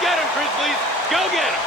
get him, Grizzlies. Go get him.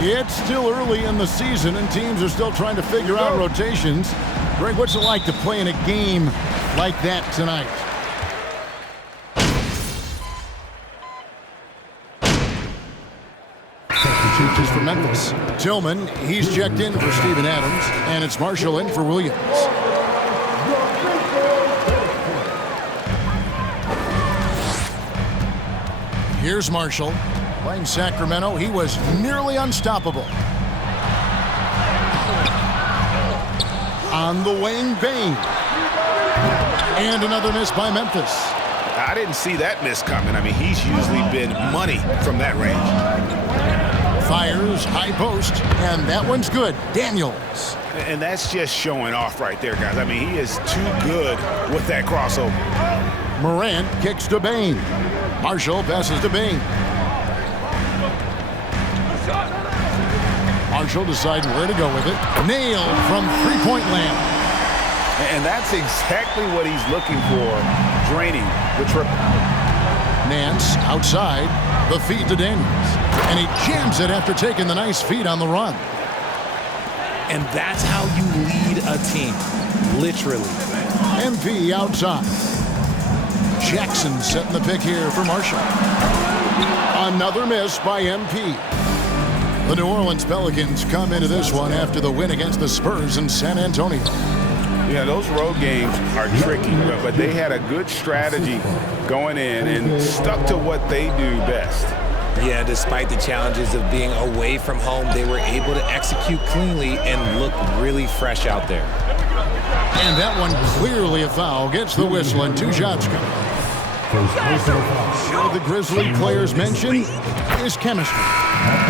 It's still early in the season, and teams are still trying to figure out rotations. Greg, what's it like to play in a game like that tonight? Substitutes for Memphis. Tillman, he's checked in for Steven Adams, and it's Marshall in for Williams. Here's Marshall. Playing Sacramento, he was nearly unstoppable. On the wing, Bain. And another miss by Memphis. I didn't see that miss coming. I mean, he's usually been money from that range. Fires, high post, and that one's good. Daniels. And that's just showing off right there, guys. I mean, he is too good with that crossover. Morant kicks to Bain. Marshall passes to Bain. Marshall deciding where to go with it. Nailed from three-point land. And that's exactly what he's looking for, draining the triple. Nance outside, the feed to Daniels. And he jams it after taking the nice feed on the run. And that's how you lead a team, literally. MP outside. Jackson setting the pick here for Marshall. Another miss by MP. The New Orleans Pelicans come into this one after the win against the Spurs in San Antonio. Yeah, those road games are tricky, but they had a good strategy going in and stuck to what they do best. Yeah, despite the challenges of being away from home, they were able to execute cleanly and look really fresh out there. And that one clearly a foul. Gets the whistle and 2 shots coming. The Grizzly players mentioned is chemistry.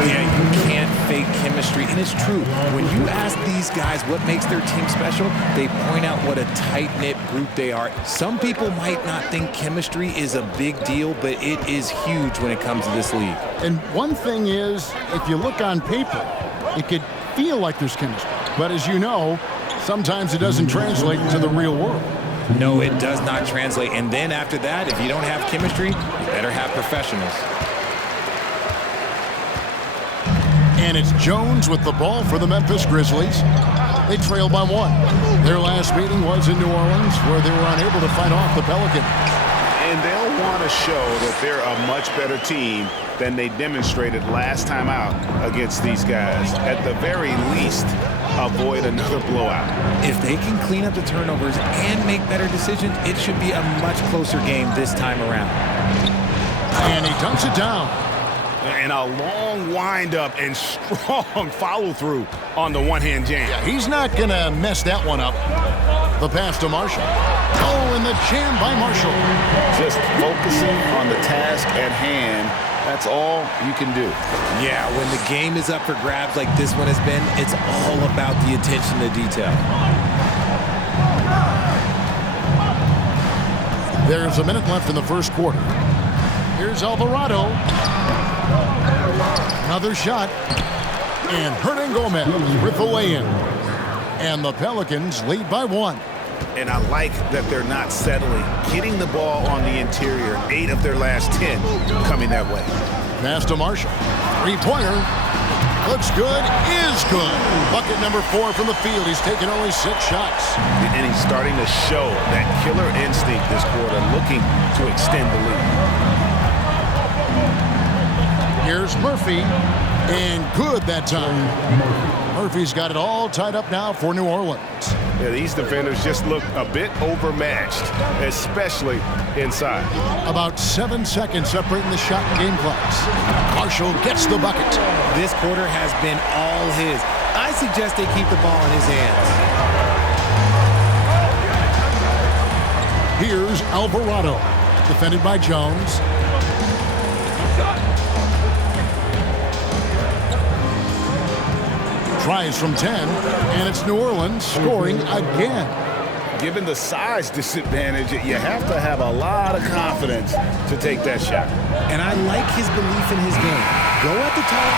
Yeah, you can't fake chemistry, and it's true. When you ask these guys what makes their team special, they point out what a tight-knit group they are. Some people might not think chemistry is a big deal, but it is huge when it comes to this league. And one thing is, if you look on paper, it could feel like there's chemistry. But as you know, sometimes it doesn't translate to the real world. No, it does not translate. And then after that, if you don't have chemistry, you better have professionals. And it's Jones with the ball for the Memphis Grizzlies. They trail by 1. Their last meeting was in New Orleans, where they were unable to fight off the Pelicans. And they'll want to show that they're a much better team than they demonstrated last time out against these guys. At the very least, avoid another blowout. If they can clean up the turnovers and make better decisions, it should be a much closer game this time around. And he dunks it down. And a long windup and strong follow-through on the one-hand jam. Yeah, he's not going to mess that one up. The pass to Marshall. Oh, and the jam by Marshall. Just focusing on the task at hand. That's all you can do. Yeah, when the game is up for grabs like this one has been, it's all about the attention to detail. There's a minute left in the first quarter. Here's Alvarado. Another shot. And Hernan Gomez with the lay-in. And the Pelicans lead by 1. And I like that they're not settling. Getting the ball on the interior, 8 of their last 10 coming that way. Pass to Marshall. Three-pointer. Looks good. Is good. Bucket number 4 from the field. He's taken only 6 shots. And he's starting to show that killer instinct this quarter, looking to extend the lead. Here's Murphy. And good that time. Murphy's got it all tied up now for New Orleans. Yeah, these defenders just look a bit overmatched, especially inside. About 7 seconds separating the shot and game clocks. Marshall gets the bucket. This quarter has been all his. I suggest they keep the ball in his hands. Here's Alvarado, defended by Jones. Tries from 10, and it's New Orleans scoring again. Given the size disadvantage, you have to have a lot of confidence to take that shot. And I like his belief in his game. Go at the top.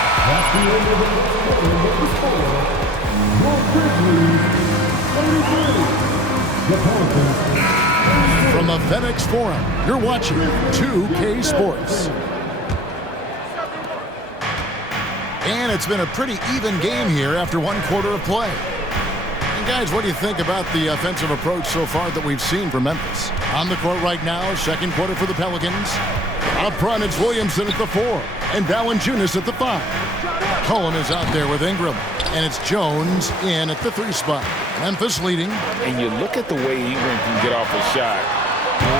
From the FedEx Forum, you're watching 2K Sports. And it's been a pretty even game here after one quarter of play. And guys, what do you think about the offensive approach so far that we've seen from Memphis? On the court right now, second quarter for the Pelicans. Up front, it's Williamson at the 4, and Valanciunas at the 5. Cullen is out there with Ingram, and it's Jones in at the 3 spot. Memphis leading. And you look at the way Ingram can get off a shot.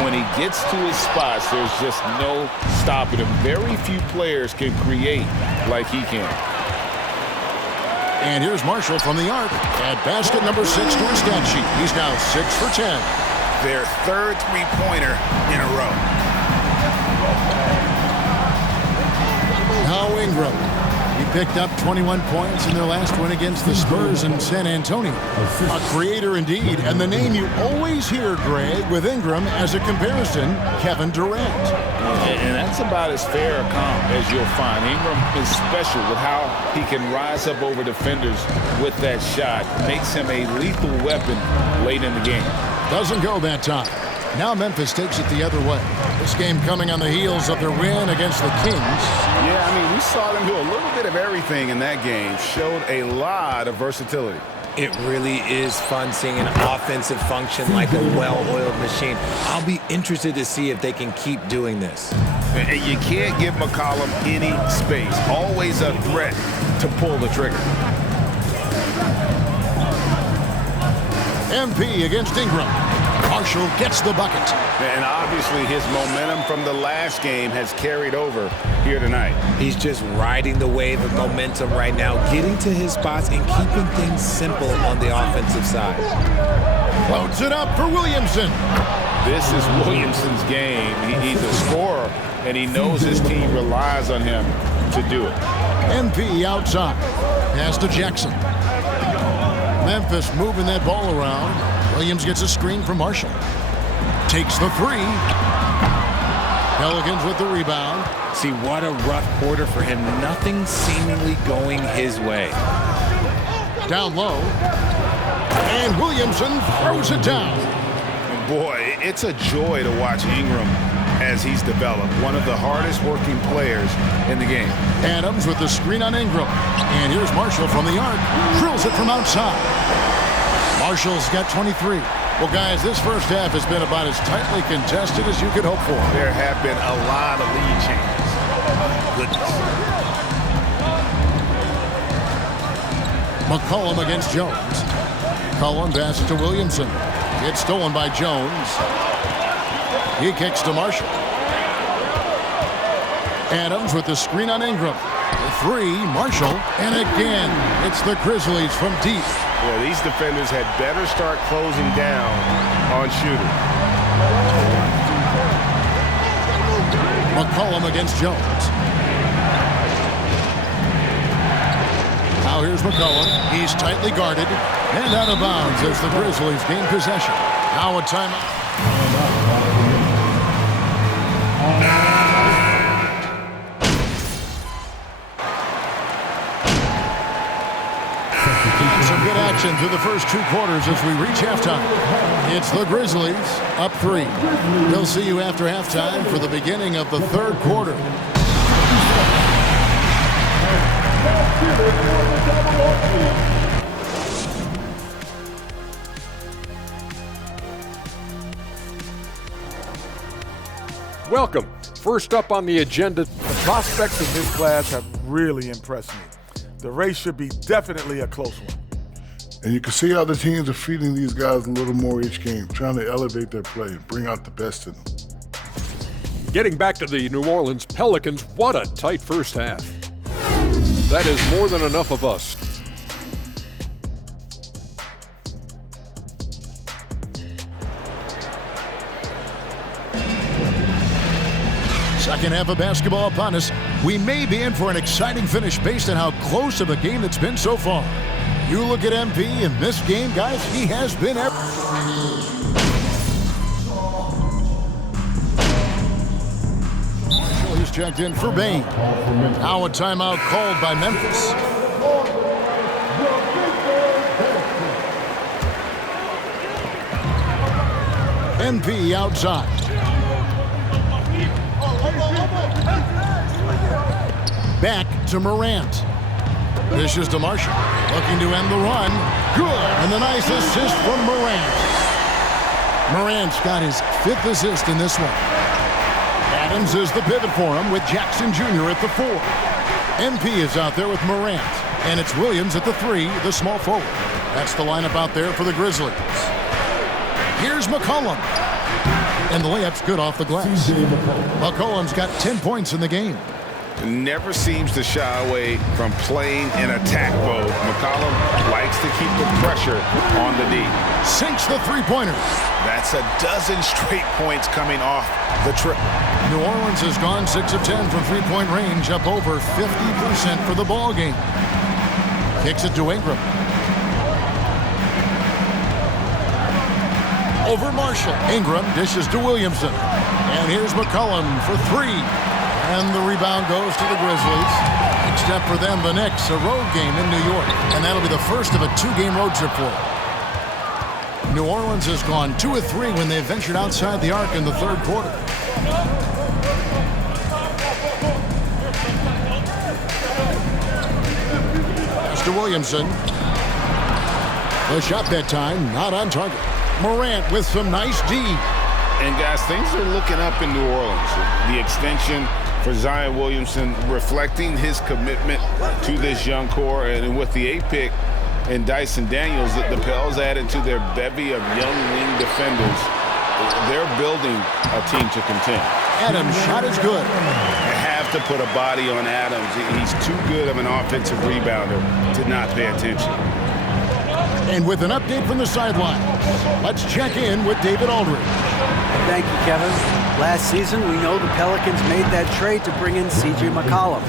When he gets to his spots, there's just no stopping him. Very few players can create like he can. And here's Marshall from the arc at basket number 6 to his stat sheet. He's now 6 for 10. Their third three-pointer in a row. Now Ingram. He picked up 21 points in their last win against the Spurs in San Antonio. A creator indeed, and the name you always hear, Greg, with Ingram as a comparison, Kevin Durant. And that's about as fair a comp as you'll find. Ingram is special with how he can rise up over defenders with that shot. Makes him a lethal weapon late in the game. Doesn't go that time. Now Memphis takes it the other way. This game coming on the heels of their win against the Kings. Yeah, I mean, we saw them do a little bit of everything in that game. Showed a lot of versatility. It really is fun seeing an offensive function like a well-oiled machine. I'll be interested to see if they can keep doing this. And you can't give McCollum any space. Always a threat to pull the trigger. MP against Ingram. Marshall gets the bucket. And obviously his momentum from the last game has carried over here tonight. He's just riding the wave of momentum right now, getting to his spots and keeping things simple on the offensive side. Floats it up for Williamson. This is Williamson's game. He's a scorer, and he knows his team relies on him to do it. MP outside. Pass to Jackson. Memphis moving that ball around. Williams gets a screen from Marshall. Takes the 3. Pelicans with the rebound. See, what a rough quarter for him. Nothing seemingly going his way. Down low. And Williamson throws it down. Boy, it's a joy to watch Ingram as he's developed. One of the hardest working players in the game. Adams with the screen on Ingram. And here's Marshall from the arc. Drills it from outside. Marshall's got 23. Well, guys, this first half has been about as tightly contested as you could hope for. There have been a lot of lead changes. Goodness. McCollum against Jones. Cullen passes to Williamson. It's stolen by Jones. He kicks to Marshall. Adams with the screen on Ingram. The 3, Marshall. And again, it's the Grizzlies from deep. Well, these defenders had better start closing down on shooting. McCollum against Jones. Now here's McCollum. He's tightly guarded and out of bounds as the Grizzlies gain possession. Now a timeout. Some good action through the first 2 quarters as we reach halftime. It's the Grizzlies up 3. We'll see you after halftime for the beginning of the third quarter. Welcome. First up on the agenda, the prospects of this class have really impressed me. The race should be definitely a close one. And you can see how the teams are feeding these guys a little more each game, trying to elevate their play, bring out the best in them. getting back to the New Orleans Pelicans, what a tight first half. That is more than enough of us. Second half of basketball upon us. We may be in for an exciting finish based on how close of a game it's been so far. You look at MP in this game, guys, he has been Marshall is checked in for Bain. Now a timeout called by Memphis. MP outside. Back to Morant. Dishes to Marshall. Looking to end the run. Good. And the nice assist from Morant. Morant's got his 5th assist in this one. Adams is the pivot for him with Jackson Jr. at the 4. MP is out there with Morant. And it's Williams at the 3, the small forward. That's the lineup out there for the Grizzlies. Here's McCollum. And the layup's good off the glass. McCollum's got 10 points in the game. Never seems to shy away from playing in attack mode. McCollum likes to keep the pressure on the D. Sinks the three-pointer. That's a dozen straight points coming off the trip. New Orleans has gone 6 of 10 from three-point range, up over 50% for the ball game. Kicks it to Ingram. Over Marshall. Ingram dishes to Williamson. And here's McCollum for 3. And the rebound goes to the Grizzlies. Next up for them, the Knicks, a road game in New York. And that'll be the first of a 2-game road trip for them. New Orleans has gone 2 of 3 when they've ventured outside the arc in the third quarter. Pass to Williamson. The shot that time, not on target. Morant with some nice D. And guys, things are looking up in New Orleans. The extension for Zion Williamson reflecting his commitment to this young core. And with the 8th pick and Dyson Daniels, the Pels added to their bevy of young wing defenders. They're building a team to contend. Adams' shot is good. I have to put a body on Adams. He's too good of an offensive rebounder to not pay attention. And with an update from the sideline, let's check in with David Aldridge. Thank you, Kevin. Last season, we know the Pelicans made that trade to bring in C.J. McCollum.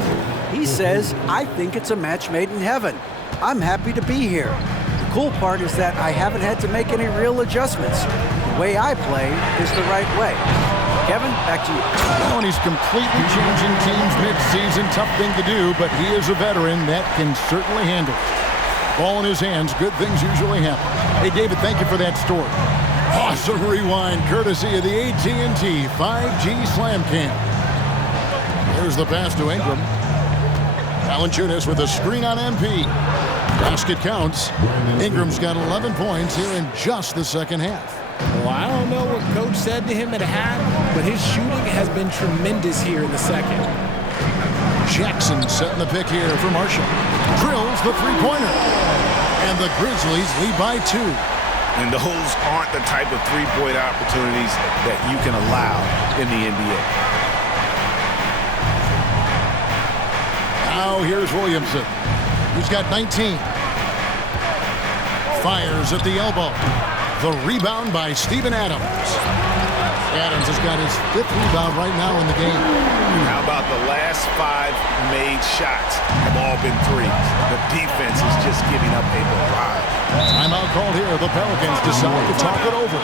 He says, I think it's a match made in heaven. I'm happy to be here. The cool part is that I haven't had to make any real adjustments. The way I play is the right way. Kevin, back to you. Well, and he's completely changing teams mid-season. Tough thing to do, but he is a veteran that can certainly handle it. Ball in his hands, good things usually happen. Hey, David, thank you for that story. Awesome rewind, courtesy of the AT&T 5G Slam Cam. There's the pass to Ingram. Valanciunas with a screen on MP. Basket counts. Ingram's got 11 points here in just the second half. Well, I don't know what Coach said to him at half, but his shooting has been tremendous here in the second. Jackson setting the pick here for Marshall. Drills the three-pointer. And the Grizzlies lead by 2. And those aren't the type of three-point opportunities that you can allow in the NBA. Now here's Williamson. He's got 19. Fires at the elbow. The rebound by Steven Adams. Adams has got his 5th rebound right now in the game. How about the last 5 made shots have all been threes? The defense is just giving up a barrage. Timeout called here. The Pelicans decide to talk it over.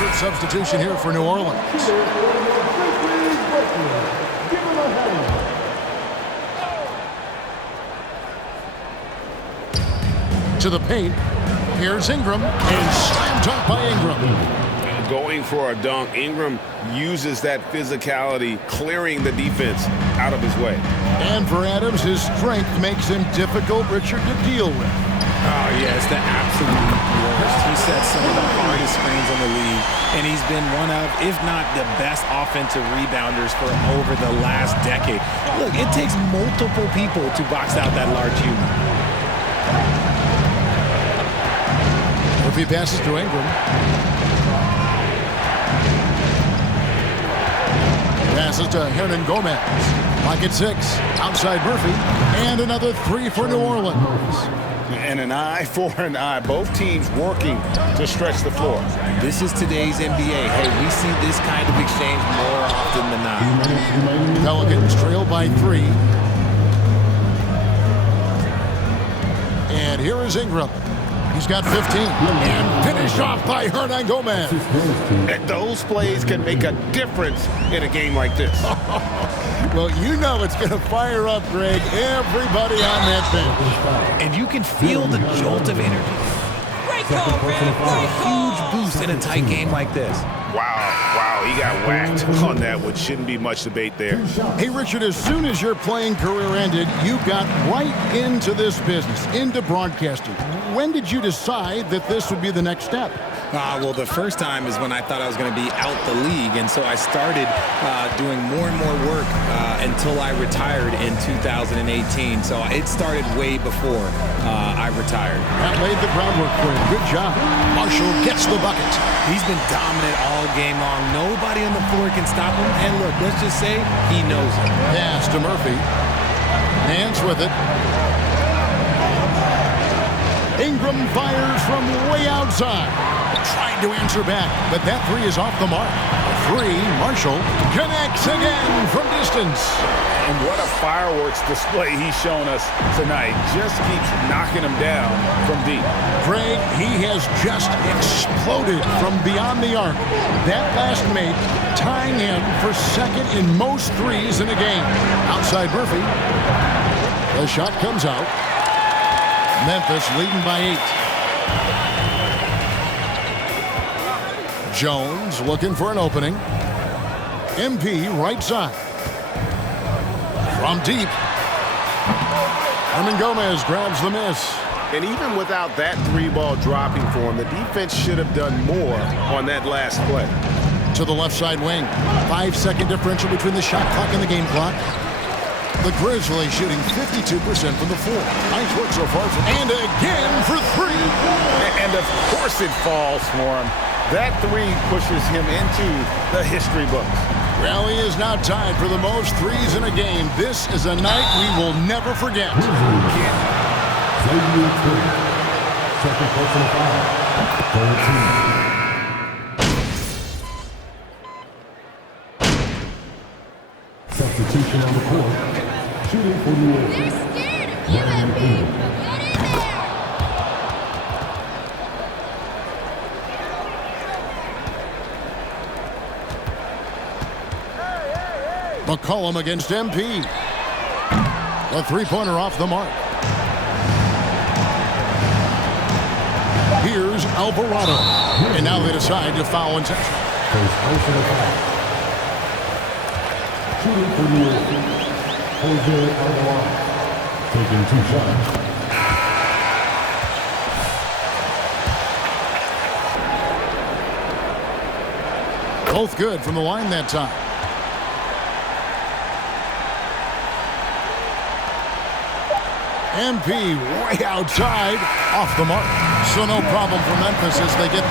Good substitution here for New Orleans. To the paint. Here's Ingram. And slam dunk by Ingram. Going for a dunk. Ingram uses that physicality, clearing the defense out of his way. And for Adams, his strength makes him difficult, Richard, to deal with. Oh, yeah, it's the absolute worst. He set some of the hardest screens in the league, and he's been one of, if not the best offensive rebounders for over the last decade. Look, it takes multiple people to box out that large human. Murphy passes to Ingram. Passes to Hernan Gomez. Pocket 6. Outside Murphy. And another 3 for New Orleans. And an eye for an eye. Both teams working to stretch the floor. This is today's NBA. Hey, we see this kind of exchange more often than not. Pelicans trail by 3. And here is Ingram. He's got 15. And finished off by Hernan Gomez. And those plays can make a difference in a game like this. Well, you know it's going to fire up, Greg, everybody on that bench. And you can feel the jolt of energy. Great call, man. Great Huge boost in a tight game like this. Wow, he got whacked on that one. Shouldn't be much debate there. Hey, Richard, as soon as your playing career ended, you got right into this business, into broadcasting. When did you decide that this would be the next step? Well, the first time is when I thought I was going to be out the league, and so I started doing more and more work until I retired in 2018. So it started way before I retired. That laid the groundwork for you. Good job. Marshall gets the bucket. He's been dominant all game long. Nobody on the floor can stop him. And look, let's just say he knows it. Pass to Murphy. Nance with it. Ingram fires from way outside. Tried to answer back, but that 3 is off the mark. 3, Marshall connects again from distance. And what a fireworks display he's shown us tonight. Just keeps knocking him down from deep. Greg, he has just exploded from beyond the arc. That last make tying him for second in most threes in a game. Outside Murphy. The shot comes out. Memphis leading by 8. Jones looking for an opening. MP right side. From deep. Hernan Gomez grabs the miss. And even without that 3-ball dropping for him, the defense should have done more on that last play. To the left side wing. 5-second differential between the shot clock and the game clock. The Grizzlies shooting 52% from the floor. Nice work so far. And again for 3. And of course it falls for him. That 3 pushes him into the history books. Rally is now tied for the most threes in a game. This is a night we will never forget. Second personal foul. 13. Substitution on the court. Shooting for New Orleans. Ryan Ingram. McCollum against MP. The 3-pointer off the mark. Here's Alvarado. And now they decide to foul in section. First personal foul. Shooting for New Orleans. Jose Alvarado. Taking 2 shots. Both good from the line that time. MP way outside, off the mark. So no problem for Memphis as they get